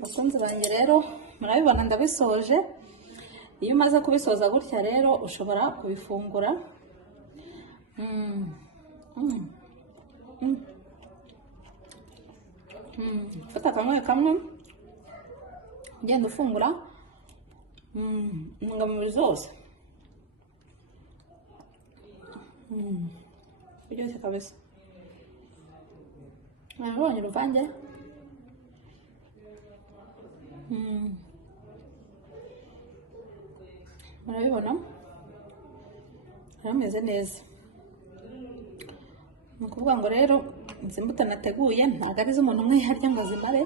Bakunzi banjye rero murabibona ndabisoje. Iyo umaze kubisoza gutya rero ushobora kubifungura. Fata kamwe kamwe ugenda ufungura intungamubiri zose. Biryoshye kabisa. Nabonye uruvange. Murabibona harameze neza. Ni ukuvuga ngo rero izi mbuto nateguye ntabwo ari iz'umuntu umwe yarya ngo zimare.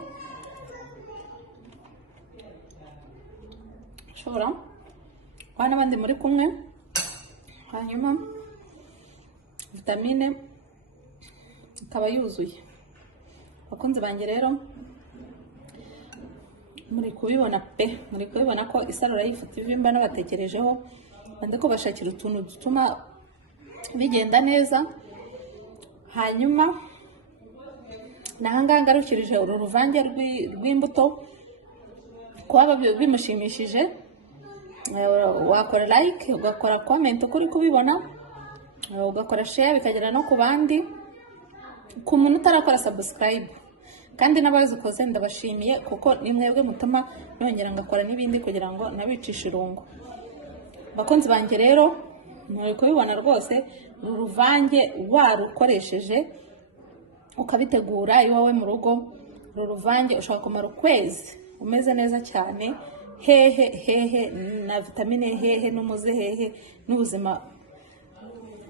Ushobora kuba n'abandi muri kumwe, hanyuma vitamine ikaba yuzuye. Bakunzi banjye rero muri kubibona pe, muri kubibona ko isarura y'ifite ibimba nabatekerejeho, bande ko bashakira utuntu dutuma bigenda neza. Hanyuma nahanga ngarukirije uru ruvange rw'imbuto. Kuba bimushimishije wakora like, ugakora comment uko uri kubibona, ugakora share bikagera no ku bandi. Ku muntu utarakora subscribe kandi n'abazikoze ndabashimiye, kuko ni mwebwe mutuma nongera ngakora n'ibindi kugira ngo nabicishe irungu. Bakunzi banjye rero muri kubibona rwose uru ruvange warukoresheje ukabitegura iwawe mu rugo, uru ruvange ushobora kumara ukwezi umeze neza cyane. Hehe na vitamine, hehe n'umuze, hehe n'ubuzima,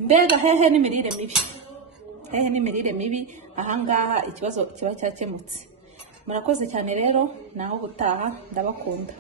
mbega hehe n'imirire mibi, hehe n'imirire mibi. Ahangaha ikibazo kiba cyakemutse. Murakoze cyane rero, naho gutaha, ndabakunda.